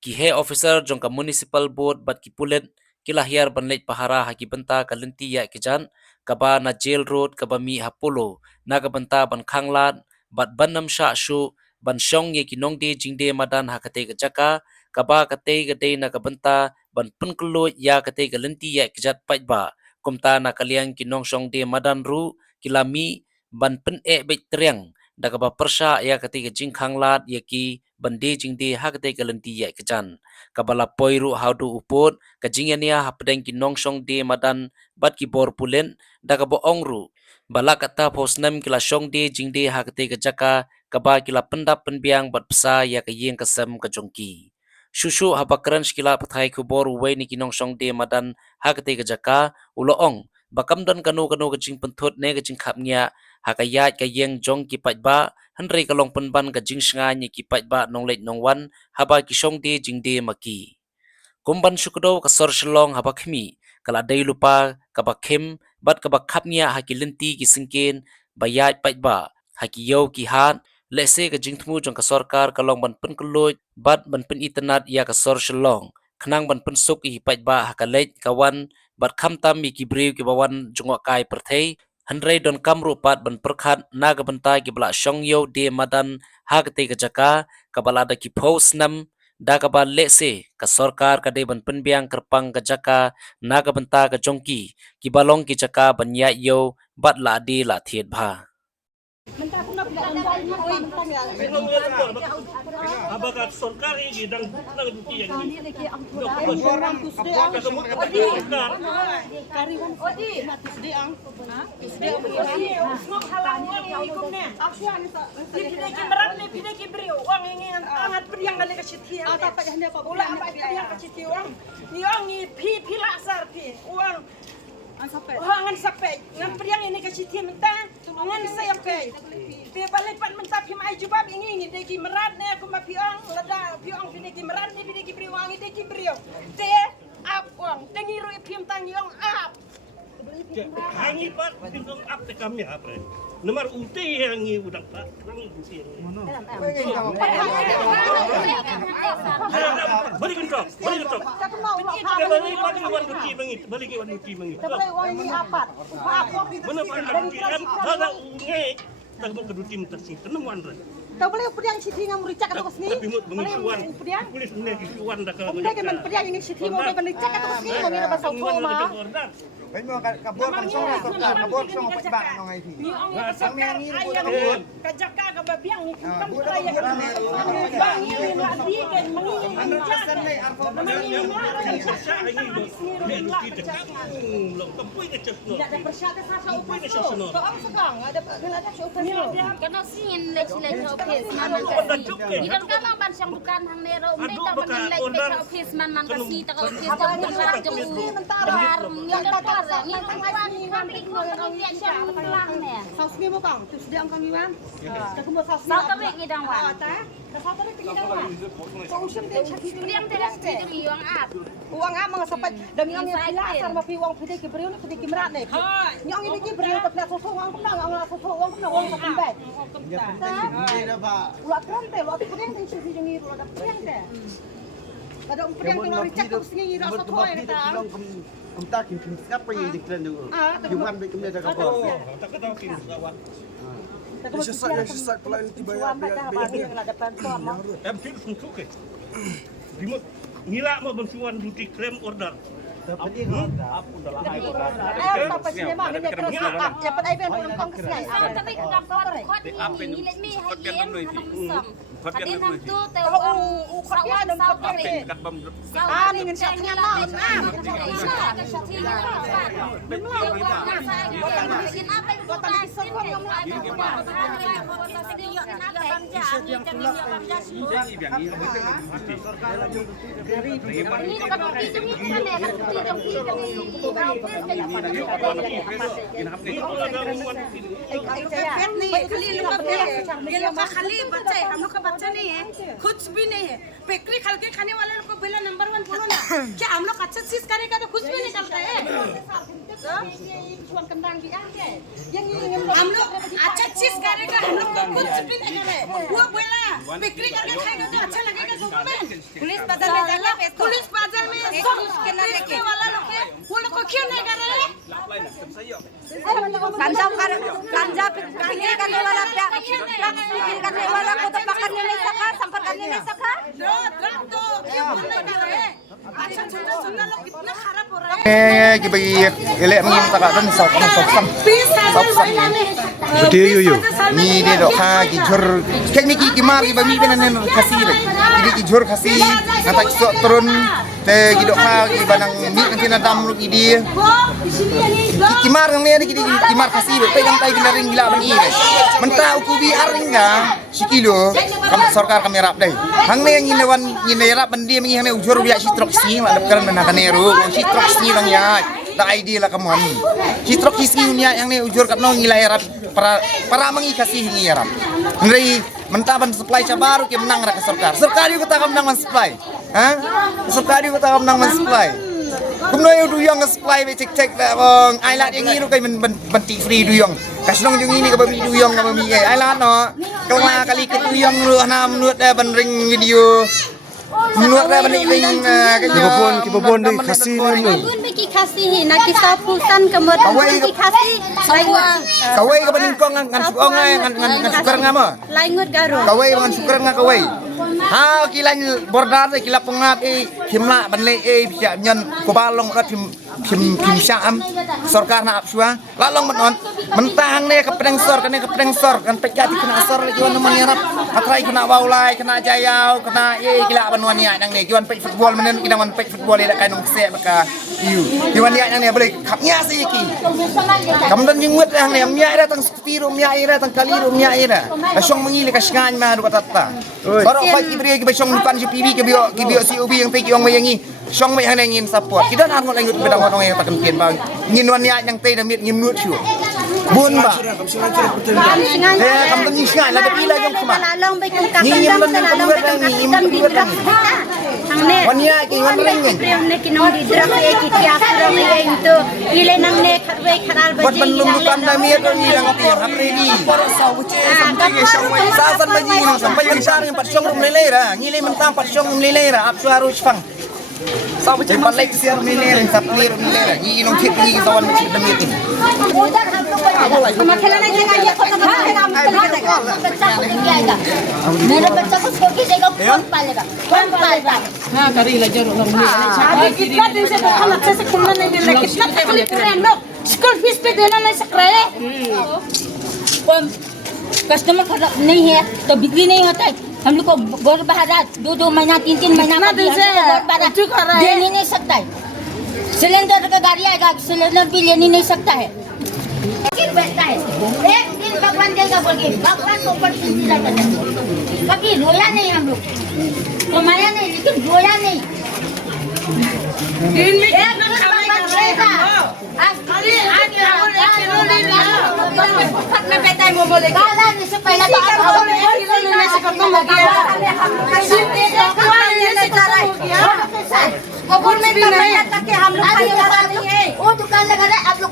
ki he officer jong ka municipal board bat ki pulet ki lahiar banleit pahara haki benta kalenti ya kijan kaba na jail road kaba mi hapolo naga benta ban khanglat bat banam sha shu ban shong ye ki nongde jingde madan hakate ka jaka kaba kate gade na kabenta ban penkelo ya kate kalenti ya kijat pajba kumta na kaliang ki nong shong de madan ru kilami ban pen e bet triang daga ba persha ya kate ka jing khanglat ye ki bande jingde hakate kalenti ya kijan kabala poiru haudu upot kajingania hapdeng ki nongshong de madan bat ki bor pulen daga bo ongru bala kata posnam kila shong de jingde hakate kajaka kaba kila pendap penbiang bat psa ya kayeng kasem kajongki shushu habakran kila pathai kubor uwe ni ki nongshong de madan hakate kajaka uloong bakam dan kanu kajing penthut ne kajing khapnya hakayat kayeng jong ki pajba hanrei kalong penban kajing snga ni ki pajba nonglet nongwan haba ki shong de jingde maki kumban syukdo kasor shalong haba khmi kala dei lupa kaba khem bat kaba khapnya hakilenti ki singken bayat pajba haki yo ki hat lese ka jingthmu jong ka sarkar kalong ban pen kloj bat ban pen internet ya kasor shalong khnang ban pen suk hi pajba hakalej kawan bat khamtam mi ki brew ki bawan jongwa kai perthei hanrei don kamru pat ban perkhat naga bentai ki bla shong yo de madan hagte ka jaka kabala da ki post nam da ka ba lese ka sarkar ka de ban penbiang kerpang ka jaka naga benta ka jongki ki balong ki jaka banya yo bat la de la thiet bha Abakat sorkari gidang nang duti yang ini. Ngan sampai ngan priang ini kasih tiang mentah ngan saya pe te balik pan mentah pi mai jubab ini de ki merat ne aku ma piang lada piang pi de ki merat ne pi de ki priwang de ki brio te apong tengiru pi mentang yong ap Hangi pat tingkong up te kami apa? Nomor UT yang ni udang pak, orang UT yang ni. Balik kentok, balik kentok. Balik pada wan duti mengit, balik wan duti mengit. Mana pada duti am, ada unge, tak boleh duti mentasi, tenang wan ran. Tak boleh priang siti ngam ricak atau kesini. Tapi mengiwan, polis mengiwan dah kalau. Umda ke men priang ini siti mau bericak atau kesini mau ngira basau ma. Bây giờ cả bố con sông này cả bố sông một bạn nó ngày thì sang men ni ayam kajaka ka babiang ni kan kaya bang ni lagi kan mengi tidak ada persyarat sasa upah tu. Kau apa sekarang ada upah ni. Kena singin lek office man kasi. Idan ka mang ban siyang dukan hang nero umde ta ban lek pe office man kasi ta office ta ban jong har ni ni kan ni ko ni siya lang ne. Saus ni mo bang, tu sudah angkang iwan. Ka kumo saus ni. Sa ka mek ngidang wan. Ta. Ka sa ka mek ngidang wan. Sa usum de chaki Priang teras ti yung ap. Uang am mga sapat dami ang pila asar mapi uang pide ki brio ni pide ki merat ni. Nyong ini ki brio ta pla so uang pun ang la so uang pun uang ka bay. Ini dah pak. Ulat krante, ulat priang ni sisi jong iru ulat priang te. Kada um priang ki lori cak tu singi iru so thoi ta. Ông ta kiếm kiếm sắp bây giờ dịch lên được. Dùng ăn bị cầm lên cả bố. Tak ketahu kin lawan. Sesak pelayan tiba ya. Em pil suntuk ke. Dimut ngira mau bensuan duti claim order. Dapat ini. Apa dah lah. Ay, tapos niya ma, hindi terus nakap. Dapat ay ben kong kasay. Sa ka mek ngam kot ni let mi hayen hanam sam. Hadin ham tu te sa wan sa ka mek. Ah, ni ngin siya tingnan na. बच्चा नहीं है कुछ भी नहीं है बेकरी खा के खाने वाले लोग को पहला नंबर 1 बोलो ना क्या हम लोग अच्छा चीज करेगा तो कुछ भी निकलता है हम लोग अच्छा चीज करेगा हम लोग को कुछ भी नहीं करे वो बोला बिक्री करके खाएगा तो अच्छा लगेगा गवर्नमेंट पुलिस बाजार में जाके पेश करो। पुलिस बाजार में एक सब पुलिस के ना लेके। बेचने वाला लोग है वो लोग को क्यों नहीं कर रहे गांजा बिक्री करने वाला ड्रग्स बिक्री करने वाला को तो पकड़ने नहीं सका, संपर्क करने नहीं सका। ड्रग तो क्यों बंद नहीं कर रहे अच्छा सुनना लोग कितना खराब हो रहा है Ki bagi elek mengin tak dan sok sam. 20,000 महिला में Betul you. Ni dia dok ha ki jur. Kek ni ki mar ki bagi benan kasi be. Ki ki jur kasi kata sok turun te ki dok ha ki banang ni nanti na dam ru ki dia. Ki mar yang ni ki mar kasi be. Pegang tai ki ring gila ban i be. Mentah uku bi aring ga sikilo kam sarkar kami rap dai. Hang ne yang ni rap ban dia mengi hang ne ujur biak sitrok si ma dapkan mana kaneru. Sitrok si lang ya. Tak idea lah kamu ni. Sitrok si ni yang ni ujur kat nong ngilai rap para mengi kasih ngi rap. Ngeri mentah ban supply cabaru ke menang ra ke sarkar. Sarkar juga tak menang man supply. Ha? Sarkar juga tak menang man supply. Kumno yu duyong supply be cek dah bang. Ai lat yang ni tu kai men ti free duyong. Kasnong yang ni ka ba mi duyong ka ba mi ai lat no. Kala kali ke duyong lu na menurut dah ban ring video. Menurut dah ban ring Kibabon deh kasih ni. Agun biki kasih nak kisah pulsan kemudian biki kasih Kawai ka ba ning kong ngan sukong ngan sukar ngama. laingut garo. Kawai dengan sukar nga kawai. Ha kilan bordar kila pengat kimla banle pihak nyan ko balong rat kim syam sarkar na apsua lalong menon mentang ne ke pedang sor kan pekati kena sor lagi wan man yarap atrai kena waulai kena jayau kena kila banwan ya nang ne kiwan pek football menen kina wan pek football le kai nong se baka iu kiwan ya nang ne boleh kapnya si ki kamdan jingwet nang ne mya ira tang spiro mya ira tang kaliru mya ira asong mengili kasngan ma du katatta barok pa kibri ki basong lukan si PB ki bio si ubi yang peki ong mayangi song mai hang ngin support kita nak ngot langut bedang orang yang tak kempian bang ngin wan ya yang tei damit ngin nut syu bun ba kam tang ngai la pila jong kuma Lalong baik kang ni ngin ban lalong baik kang Hangne. wan ya ki wan ring ngin Prem ne kinong di drak e ki tiasram e into ile nang ne kharwe kharal buat baji ban lum lukan da mi to ni lang ti ham ready sau bu che sampai ke song mai sa san maji sampai yang sar yang pat song rum lele ra ngile mentang pat song rum lele ra ap suaru chfang sau bu che pan lek siar lele sap ni rum lele ni nong khit ni sawan mi demi ni Makhela nahi jega ye khota khata naam kala dega bachcha ko क्या आएगा मेरे बच्चा को छोड़ के देगा कौन पालेगा अभी कितना दिन से दुकान अच्छे से खुलना नहीं मिल रहा कितना तकलीफ कर रहे हैं हम लोग स्कूल फीस पे देना नहीं सक रहे कस्टमर खराब नहीं है तो बिक्री नहीं होता है हम लोग को गोर बहारा 2-2 महीना 3-3 महीना का दिन से दे नहीं सकता है सिलेंडर का गाड़ी आएगा सिलेंडर भी ले नहीं सकता है बैठता है एक दिन भगवान देगा बोल के भगवान को ऊपर चिंता करते हैं कभी रोया नहीं हम लोग कमाया नहीं लेकिन रोया नहीं दिन में एक दिन भगवान देगा आज खाली आज में बैठा है वो बोलेगा काला से पहले तो आप किलो लेने से खत्म हो गया कपूर में भी नहीं तक हम लोग वो दुकान लगा रहे आप लोग